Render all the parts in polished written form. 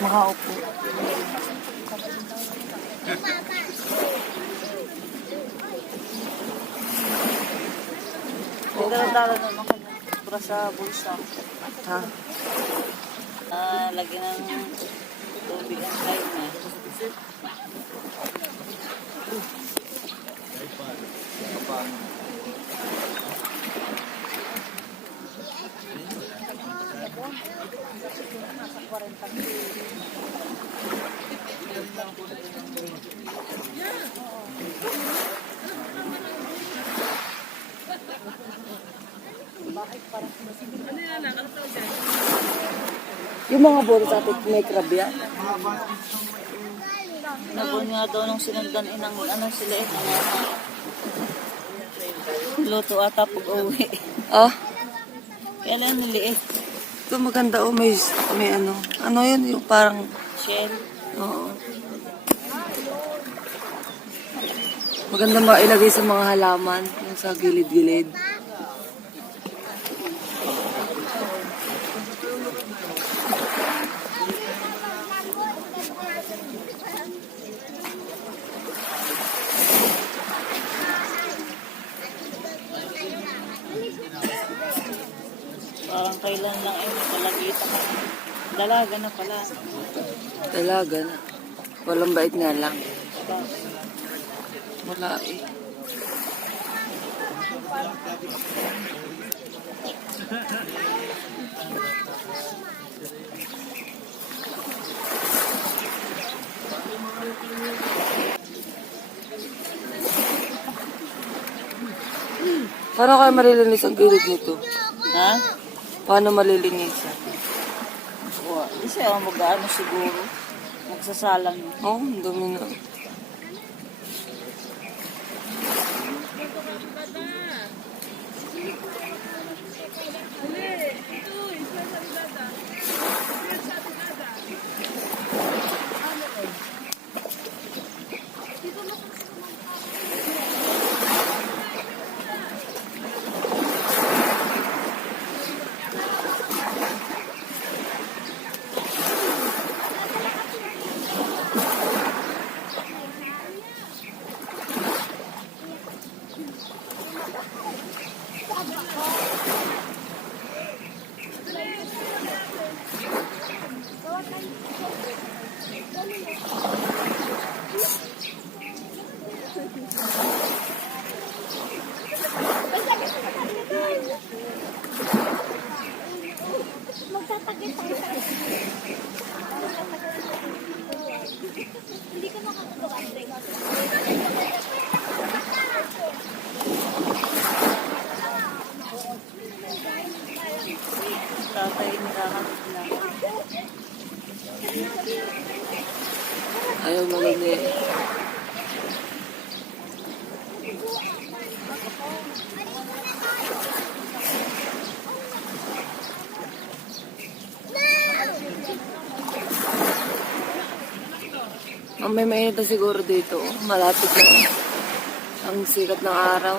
Makaupo. Dala-dala naman kanya. Para sa bulsa. Ha? Lagyan ng tubig ang kain niya. Yung mga boto sa atin, may crab yan. Nabon nga daw nung sinundan inang sila eh. Luto ata pag uwi. Oh? Kaya lang niliit. Ito maganda oh, may ano. Ano yun? Yung parang shell. Oo. Maganda mailagay sa mga halaman. Yung sa gilid-gilid. Parang kailan lang nakalagita ka. Dalaga na pala. Dalaga na. Walang bait nga lang. Wala eh. Paano kayo malilinis ang gilid nito? Ha? Paano malilinis? Isa yung mag-ano siguro. Magsasalang. Oo, ang dumi na. Hindi ka makakatulog, Andre. Tatay nakakatulog lang. Ayaw malagi. May mainit na siguro dito. Malapit na ang sikat ng araw.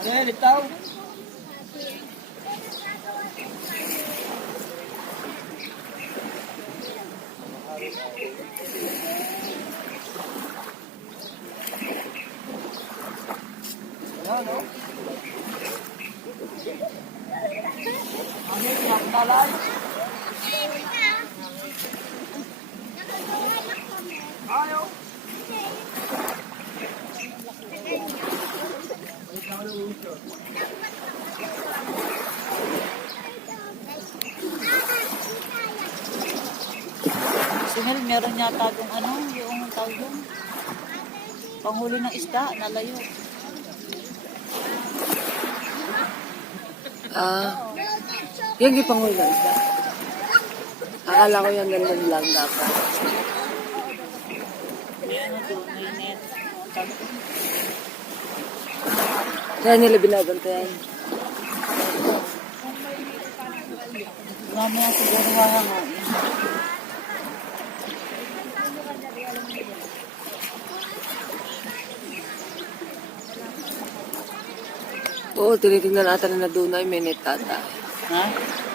Ano litaw? Ano? Ano yung talay? Ayaw. Ikaw na Mel, meron yata yung ano, yung tawag yun. Panghuli ng isda, nalayo. Yan yung pangulo isa. Akala ko yung ganun lang dapat. Ano doon, may net. Kaya nila binabantayan. Mamaya siguro hahangoin. Oo, tinitingnan natin na doon ay may net ata. Ha?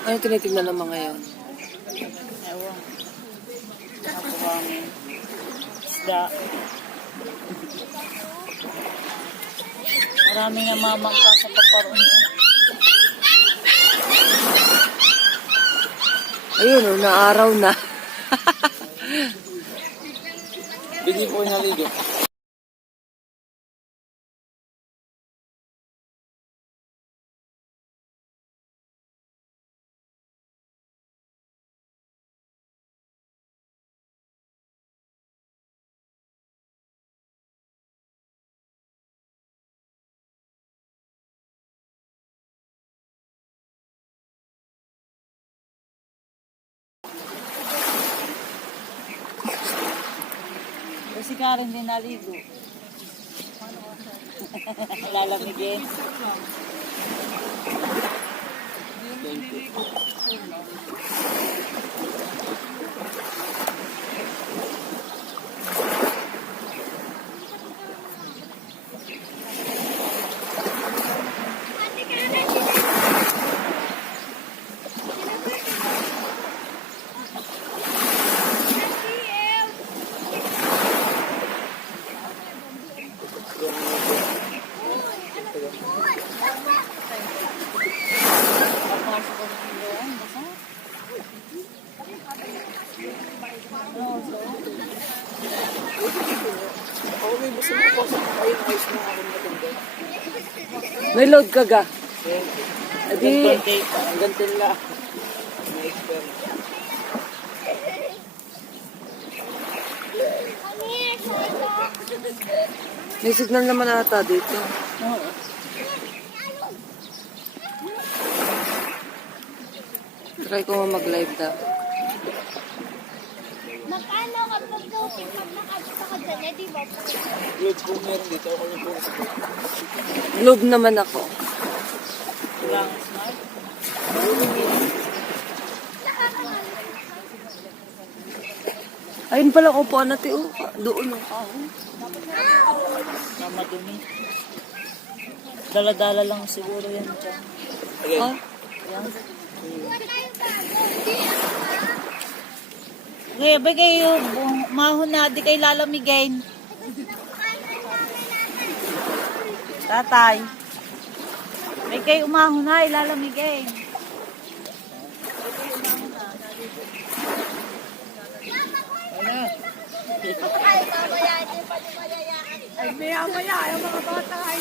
Ano tinitingnan naman ngayon? Ewan. Nakuhangin. Isda. Maraming namamangka sa paparoon. Ayun, oh, naaraw na. Bigyan po naligo. Kasi Karen din naligo. Lalamigin. Papasok ko ng doon. Basta. Ako may gusto mo po sa ayun ayos mo ako matanda. May load ka ga. Adi, Ang gantin lang. May experience. may signal naman ata dito. Oo. Try ko mag-live daw. Magkano kapag daw pag nakabita ka dyan, eh, di ba? Loads po meron dito. Ako yung po. Globe naman ako. Kailangan smart. Ayun pala upuan natin. Oh, doon ang kao. Na madumi. Dala-dala lang siguro yan dyan. Okay. Ah, Yan. Okay, bagay yung mahon na, di kayo lalamigin. Tatay. May kayo umahon na, ilalamigin. Ay, maya-maya, yung mga bata ay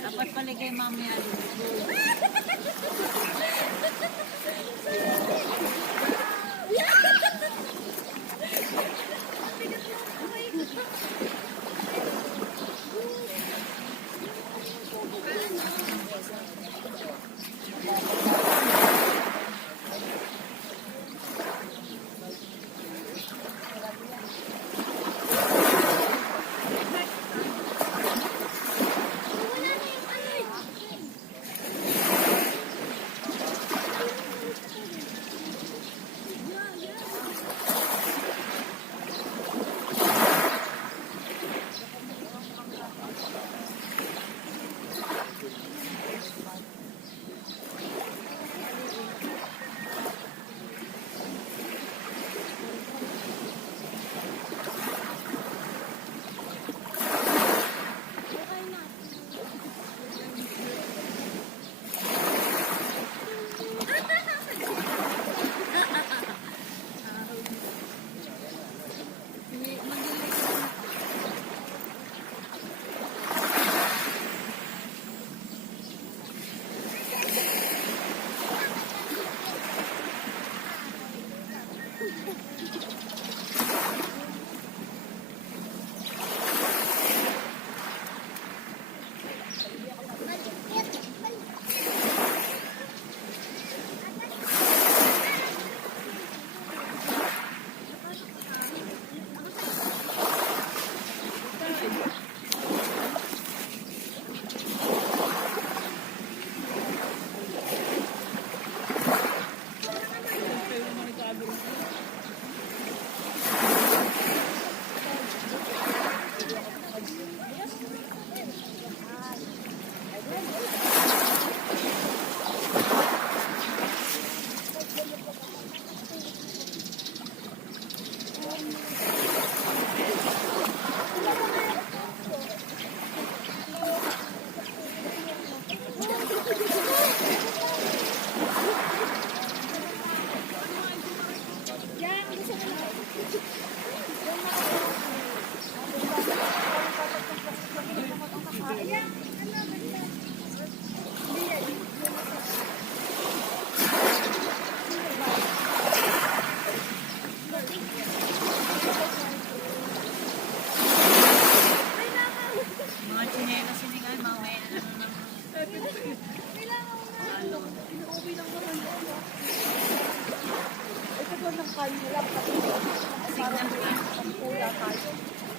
Dapat paligay mamaya.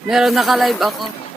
Meron naka-live ako.